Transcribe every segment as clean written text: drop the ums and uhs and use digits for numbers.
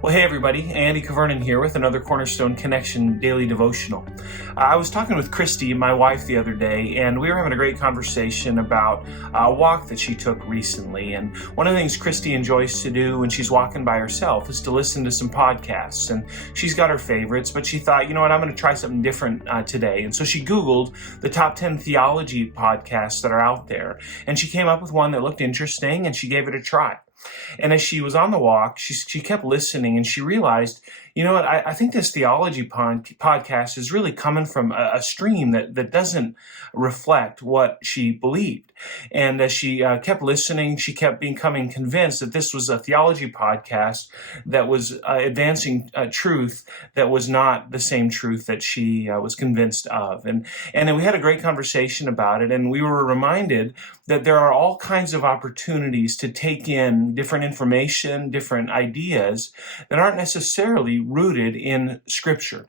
Well, hey everybody, Andy Kvernen here with another Cornerstone Connection Daily Devotional. I was talking with Christy, my wife, the other day, and we were having a great conversation about a walk that she took recently. And one of the things Christy enjoys to do when she's walking by herself is to listen to some podcasts. And she's got her favorites, but she thought, you know what, I'm going to try something different today. And so she Googled the top 10 theology podcasts that are out there. And she came up with one that looked interesting, and she gave it a try. And as she was on the walk, she kept listening, and she realized, you know what, I think this theology podcast is really coming from a stream that doesn't reflect what she believed. And as she kept listening, she kept becoming convinced that this was a theology podcast that was advancing truth that was not the same truth that she was convinced of. And then we had a great conversation about it, and we were reminded that there are all kinds of opportunities to take in different information, different ideas that aren't necessarily rooted in Scripture.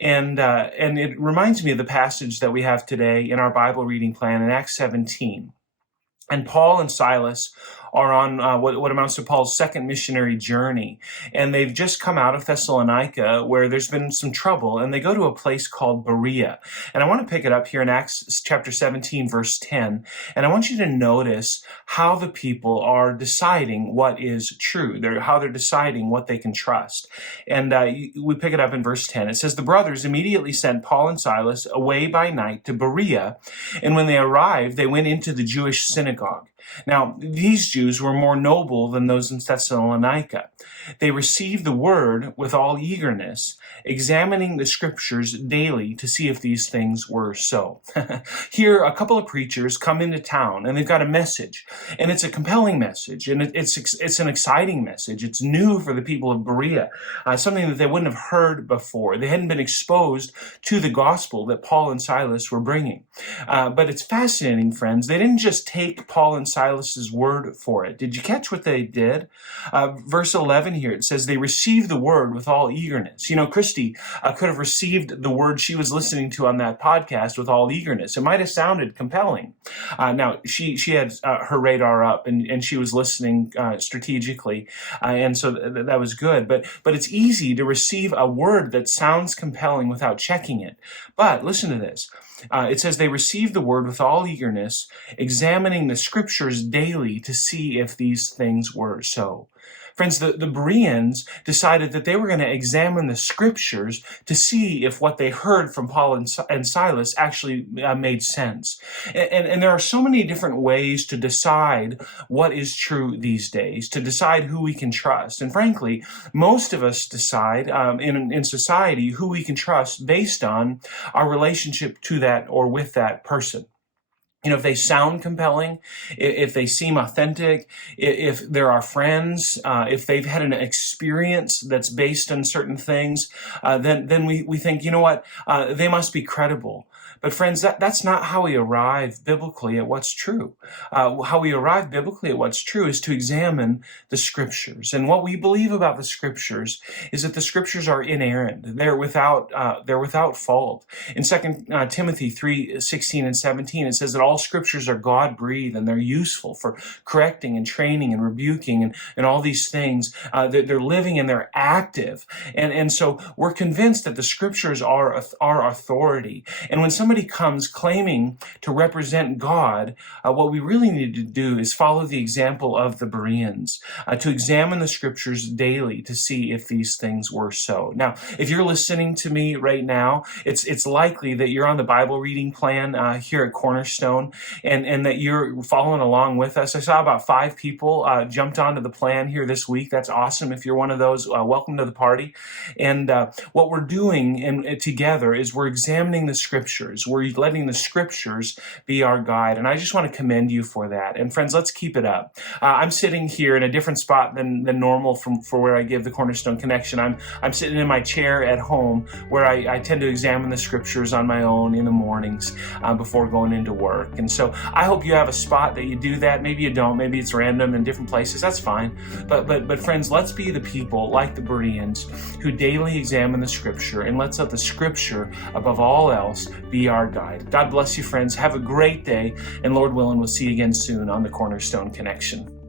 And it reminds me of the passage that we have today in our Bible reading plan in Acts 17. And Paul and Silas are on what amounts to Paul's second missionary journey. And they've just come out of Thessalonica, where there's been some trouble, and they go to a place called Berea. And I want to pick it up here in Acts chapter 17, verse 10. And I want you to notice how the people are deciding what is true, how they're deciding what they can trust. And we pick it up in verse 10. It says, "The brothers immediately sent Paul and Silas away by night to Berea, and when they arrived, they went into the Jewish synagogue. Now, these Jews were more noble than those in Thessalonica. They received the word with all eagerness, examining the scriptures daily to see if these things were so." Here, a couple of preachers come into town, and they've got a message, and it's a compelling message, and it's an exciting message. It's new for the people of Berea, something that they wouldn't have heard before. They hadn't been exposed to the gospel that Paul and Silas were bringing. But it's fascinating, friends. They didn't just take Paul and Silas's word for it. Did you catch what they did? Verse 11 here, it says they received the word with all eagerness. You know, Christy could have received the word she was listening to on that podcast with all eagerness. It might have sounded compelling. Now, she had her radar up, and she was listening strategically, and so that was good. But it's easy to receive a word that sounds compelling without checking it. But listen to this. It says they received the word with all eagerness, examining the scriptures daily to see if these things were so. Friends, the Bereans decided that they were going to examine the scriptures to see if what they heard from Paul and Silas actually made sense. And there are so many different ways to decide what is true these days, to decide who we can trust. And frankly, most of us decide in society who we can trust based on our relationship to that or with that person. You know, if they sound compelling, if they seem authentic, if they're our friends, if they've had an experience that's based on certain things, then we think, you know what, they must be credible. But friends, that's not how we arrive biblically at what's true. How we arrive biblically at what's true is to examine the scriptures. And what we believe about the scriptures is that the scriptures are inerrant. They're without fault. In 2 Timothy 3:16 and 17, it says that all scriptures are God-breathed, and they're useful for correcting and training and rebuking and all these things. They're living and they're active. And so we're convinced that the scriptures are authority. And when somebody comes claiming to represent God, what we really need to do is follow the example of the Bereans, to examine the scriptures daily to see if these things were so. Now, if you're listening to me right now, it's likely that you're on the Bible reading plan here at Cornerstone, and that you're following along with us. I saw about 5 people jumped onto the plan here this week. That's awesome. If you're one of those, welcome to the party. And what we're doing together is we're examining the scriptures. We're letting the scriptures be our guide. And I just want to commend you for that. And friends, let's keep it up. I'm sitting here in a different spot than normal for where I give the Cornerstone Connection. I'm sitting in my chair at home, where I tend to examine the scriptures on my own in the mornings before going into work. And so I hope you have a spot that you do that. Maybe you don't. Maybe it's random in different places. That's fine. But friends, let's be the people like the Bereans who daily examine the scripture, and let's let the scripture above all else be our guide. God bless you, friends. Have a great day, and Lord willing, we'll see you again soon on the Cornerstone Connection.